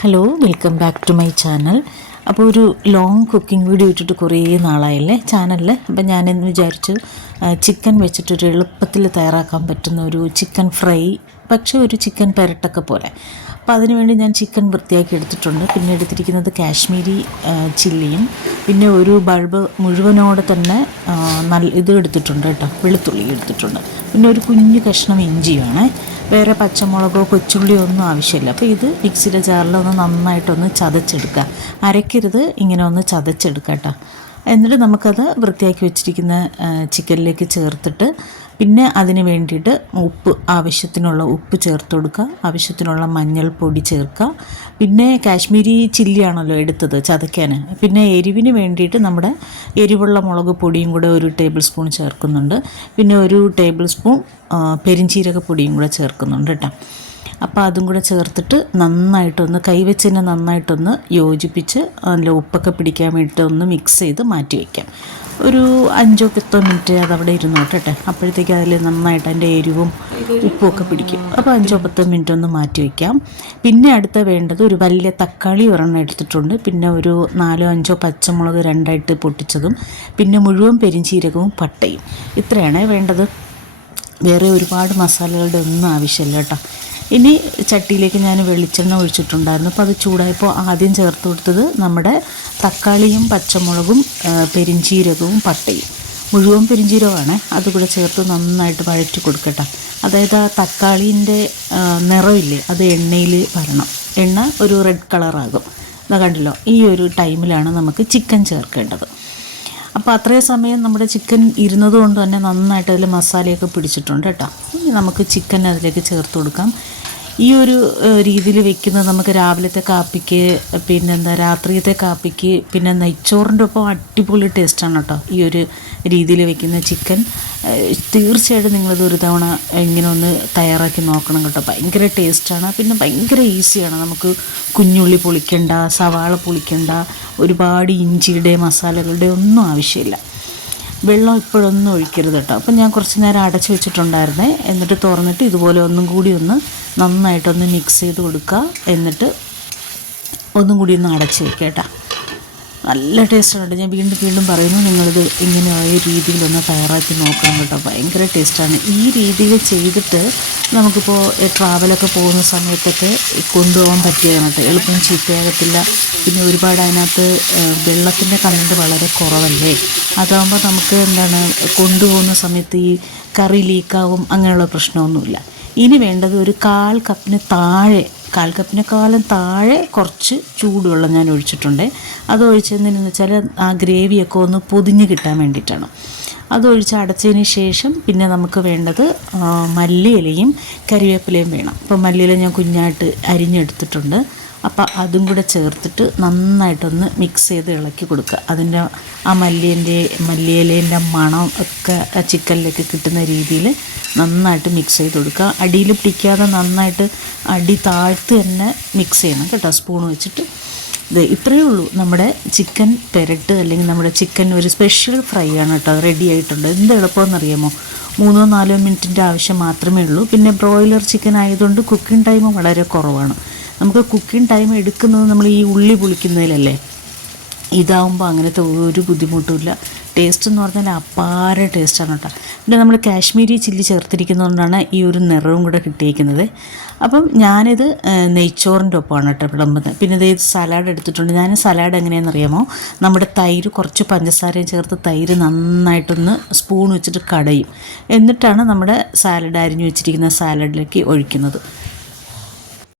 Hello welcome back to my channel അപ്പോൾ ഒരു long cooking video ഇട്ടിട്ട് കുറേ നാളായില്ലേ ചാനലിൽ അപ്പം ഞാനെന്ന് വിചാരിച്ചു ചിക്കൻ വെച്ചിട്ടൊരു എളുപ്പത്തിൽ തയ്യാറാക്കാൻ പറ്റുന്ന ഒരു ചിക്കൻ ഫ്രൈ പക്ഷേ ഒരു ചിക്കൻ പെരട്ടൊക്കെ പോലെ. അപ്പോൾ അതിനുവേണ്ടി ഞാൻ ചിക്കൻ വൃത്തിയാക്കി എടുത്തിട്ടുണ്ട്. പിന്നെ എടുത്തിരിക്കുന്നത് കാശ്മീരി ചില്ലിയും പിന്നെ ഒരു ബൾബ് മുഴുവനോടെ തന്നെ നല്ല ഇത് എടുത്തിട്ടുണ്ട് കേട്ടോ വെളുത്തുള്ളി എടുത്തിട്ടുണ്ട്. പിന്നെ ഒരു കുഞ്ഞു കഷ്ണം ഇഞ്ചിയാണ് വേറെ പച്ചമുളകോ കൊച്ചുള്ളിയോ ഒന്നും ആവശ്യമില്ല. അപ്പോൾ ഇത് മിക്സിയുടെ ജാറിൽ ഒന്ന് നന്നായിട്ടൊന്ന് ചതച്ചെടുക്കുക. അരയ്ക്കരുത് ഇങ്ങനെ ഒന്ന് ചതച്ചെടുക്കുക കേട്ടോ. എന്നിട്ട് നമുക്കത് വൃത്തിയാക്കി വെച്ചിരിക്കുന്ന ചിക്കനിലേക്ക് ചേർത്തിട്ട് പിന്നെ അതിന് വേണ്ടിയിട്ട് ഉപ്പ് ആവശ്യത്തിനുള്ള ഉപ്പ് ചേർത്ത് കൊടുക്കുക. ആവശ്യത്തിനുള്ള മഞ്ഞൾപ്പൊടി ചേർക്കുക. പിന്നെ കാശ്മീരി ചില്ലിയാണല്ലോ എടുത്തത് ചതയ്ക്കാൻ. പിന്നെ എരിവിന് വേണ്ടിയിട്ട് നമ്മുടെ എരിവുള്ള മുളക് പൊടിയും കൂടെ ഒരു ടേബിൾ സ്പൂൺ ചേർക്കുന്നുണ്ട്. പിന്നെ ഒരു ടേബിൾ സ്പൂൺ പെരിഞ്ചീരക പൊടിയും കൂടെ ചേർക്കുന്നുണ്ട് കേട്ടോ. അപ്പോൾ അതും കൂടെ ചേർത്തിട്ട് നന്നായിട്ടൊന്ന് കൈവച്ച് തന്നെ നന്നായിട്ടൊന്ന് യോജിപ്പിച്ച് നല്ല ഉപ്പൊക്കെ പിടിക്കാൻ വേണ്ടിയിട്ട് ഒന്ന് മിക്സ് ചെയ്ത് മാറ്റി വയ്ക്കാം ഒരു അഞ്ചോ പത്തോ മിനിറ്റ് അതവിടെ ഇരുന്നോട്ടെ അപ്പോഴത്തേക്ക് അതിൽ നന്നായിട്ട് അതിന്റെ എരിവും ഉപ്പും ഒക്കെ പിടിക്കും. അപ്പോൾ അഞ്ചോ പത്തോ മിനിറ്റ് ഒന്ന് മാറ്റി വയ്ക്കാം പിന്നെ അടുത്ത വേണ്ടത് ഒരു വലിയ തക്കാളി ഒരെണ്ണം എടുത്തിട്ടുണ്ട്. പിന്നെ ഒരു നാലോ അഞ്ചോ പച്ചമുളക് രണ്ടായിട്ട് പൊട്ടിച്ചതും പിന്നെ മുഴുവൻ പെരിഞ്ചീരകവും പട്ടയും. ഇത്രയാണ് വേണ്ടത്. വേറെ ഒരുപാട് മസാലകളുടെ ഒന്നും ആവശ്യമില്ല കേട്ടോ. ഇനി ചട്ടിയിലേക്ക് ഞാൻ വെളിച്ചെണ്ണ ഒഴിച്ചിട്ടുണ്ടായിരുന്നു. അപ്പോൾ അത് ചൂടായപ്പോൾ ആദ്യം ചേർത്ത് കൊടുത്തത് നമ്മുടെ തക്കാളിയും പച്ചമുളകും പെരിഞ്ചീരകവും പട്ടയും. മുഴുവൻ പെരിഞ്ചീരകമാണ്. അതുകൂടെ ചേർത്ത് നന്നായിട്ട് വഴറ്റി കൊടുക്കട്ടെ. അതായത് ആ തക്കാളീന്റെ നിറമില്ലേ അത് എണ്ണയിൽ വരണം. എണ്ണ ഒരു റെഡ് കളറാകും കണ്ടല്ലോ ഈ ഒരു ടൈമിലാണ് നമുക്ക് ചിക്കൻ ചേർക്കേണ്ടത്. അപ്പോൾ അത്രയും സമയം നമ്മുടെ ചിക്കൻ ഇരുന്നത് കൊണ്ട് തന്നെ നന്നായിട്ട് അതിൽ മസാലയൊക്കെ പിടിച്ചിട്ടുണ്ട് കേട്ടോ. ഇനി നമുക്ക് ചിക്കൻ അതിലേക്ക് ചേർത്ത് കൊടുക്കാം. ഈ ഒരു രീതിയിൽ വെക്കുന്നത് നമുക്ക് രാവിലത്തെ കാപ്പിക്ക് പിന്നെന്താ രാത്രിയത്തെ കാപ്പിക്ക് പിന്നെ നെയ്ച്ചോറിന്റെ ഒപ്പം അടിപൊളി ടേസ്റ്റാണ് കേട്ടോ ഈ ഒരു രീതിയിൽ വെക്കുന്ന ചിക്കൻ. തീർച്ചയായിട്ടും നിങ്ങളിത് ഒരു തവണ ഇങ്ങനെ ഒന്ന് തയ്യാറാക്കി നോക്കണം കേട്ടോ. ഭയങ്കര ടേസ്റ്റാണ്. പിന്നെ ഭയങ്കര ഈസിയാണ്. നമുക്ക് കുഞ്ഞുള്ളി പൊളിക്കണ്ട സവാള പൊളിക്കണ്ട ഒരുപാട് ഇഞ്ചിയുടെ മസാലകളുടെ ഒന്നും ആവശ്യമില്ല. വെള്ളം ഇപ്പോഴൊന്നും ഒഴിക്കരുത് കേട്ടോ. അപ്പം ഞാൻ കുറച്ച് നേരം അടച്ചു വെച്ചിട്ടുണ്ടായിരുന്നേ. എന്നിട്ട് തുറന്നിട്ട് ഇതുപോലെ ഒന്നും കൂടി ഒന്ന് നന്നായിട്ടൊന്ന് മിക്സ് ചെയ്ത് കൊടുക്കുക. എന്നിട്ട് ഒന്നും കൂടി ഒന്ന് അടച്ച് വെക്കുക കേട്ടോ. നല്ല ടേസ്റ്റാണ് ഞാൻ വീണ്ടും വീണ്ടും പറയുന്നു നിങ്ങളിത് ഇങ്ങനെ ആ ഒരു രീതിയിലൊന്ന് തയ്യാറാക്കി നോക്കണം കേട്ടോ. ഭയങ്കര ടേസ്റ്റാണ്. ഈ രീതിയിൽ ചെയ്തിട്ട് നമുക്കിപ്പോൾ ട്രാവലൊക്കെ പോകുന്ന സമയത്തൊക്കെ കൊണ്ടുപോകാൻ പറ്റിയതാണ് കേട്ടോ. എളുപ്പം ചീത്തയാകത്തില്ല പിന്നെ ഒരുപാട് അതിനകത്ത് വെള്ളത്തിന്റെ കണ്ടന്റ് വളരെ കുറവല്ലേ? അതാകുമ്പോൾ നമുക്ക് എന്താണ് കൊണ്ടുപോകുന്ന സമയത്ത് ഈ കറി ലീക്കാവും അങ്ങനെയുള്ള പ്രശ്നമൊന്നുമില്ല. ഇനി വേണ്ടത് ഒരു കാൽ കപ്പിന് താഴെ കാൽ കപ്പിനേക്കാളും താഴെ കുറച്ച് ചൂടുവെള്ളം ഞാൻ ഒഴിച്ചിട്ടുണ്ട്. അത് ഒഴിച്ചതെന്ന് വെച്ചാൽ ആ ഗ്രേവിയൊക്കെ ഒന്ന് പൊതിഞ്ഞ് കിട്ടാൻ വേണ്ടിയിട്ടാണ്. അതൊഴിച്ച് അടച്ചതിന് ശേഷം പിന്നെ നമുക്ക് വേണ്ടത് മല്ലിയിലയും കറിവേപ്പിലയും വേണം. അപ്പോൾ മല്ലിയില ഞാൻ കുഞ്ഞായിട്ട് അരിഞ്ഞെടുത്തിട്ടുണ്ട്. അപ്പോൾ അതും കൂടെ ചേർത്തിട്ട് നന്നായിട്ടൊന്ന് മിക്സ് ചെയ്ത് ഇളക്കി കൊടുക്കുക. അതിന്റെ ആ മല്ലിയന്റെ മല്ലിയിലേന്റെ മണം ഒക്കെ ആ ചിക്കനിലേക്ക് കിട്ടുന്ന രീതിയിൽ നന്നായിട്ട് മിക്സ് ചെയ്ത് കൊടുക്കുക. അടിയിൽ പിടിക്കാതെ നന്നായിട്ട് അടി താഴ്ത്ത് തന്നെ മിക്സ് ചെയ്യണം കേട്ടോ. സ്പൂൺ വെച്ചിട്ട്. ഇത് ഇത്രയേ ഉള്ളൂ. നമ്മുടെ ചിക്കൻ പെരട്ട് അല്ലെങ്കിൽ നമ്മുടെ ചിക്കൻ ഒരു സ്പെഷ്യൽ ഫ്രൈ ആണ് കേട്ടോ. റെഡി ആയിട്ടുണ്ട്. എന്ത് എളുപ്പമെന്നറിയാമോ മൂന്നോ നാലോ മിനിറ്റിന്റെ ആവശ്യം മാത്രമേ ഉള്ളൂ. പിന്നെ ബ്രോയിലർ ചിക്കൻ ആയതുകൊണ്ട് കുക്കിംഗ് ടൈം വളരെ കുറവാണ്. നമുക്ക് കുക്കിംഗ് ടൈം എടുക്കുന്നത് നമ്മൾ ഈ ഉള്ളി പൊളിക്കുന്നതിലല്ലേ? ഇതാവുമ്പോൾ അങ്ങനത്തെ ഒരു ബുദ്ധിമുട്ടുമില്ല. ടേസ്റ്റ് എന്ന് പറഞ്ഞാൽ അപ്പാര ടേസ്റ്റാണ് കേട്ടോ. പിന്നെ നമ്മൾ കാശ്മീരി ചില്ലി ചേർത്തിരിക്കുന്നതുകൊണ്ടാണ് ഈ ഒരു നിറവും കൂടെ കിട്ടിയിരിക്കുന്നത്. അപ്പം ഞാനിത് നെയ്ച്ചോറിന്റെ ഒപ്പമാണ് കേട്ടോ വിളമ്പുന്നത്. പിന്നെ ഇത് സലാഡ് എടുത്തിട്ടുണ്ട്. ഞാൻ സലാഡ് എങ്ങനെയാണെന്ന് അറിയാമോ? നമ്മുടെ തൈര് കുറച്ച് പഞ്ചസാരയും ചേർത്ത് തൈര് നന്നായിട്ടൊന്ന് സ്പൂൺ വെച്ചിട്ട് കടയും. എന്നിട്ടാണ് നമ്മുടെ സാലഡ് അരിഞ്ഞു വെച്ചിരിക്കുന്ന സാലഡിലേക്ക് ഒഴിക്കുന്നത്.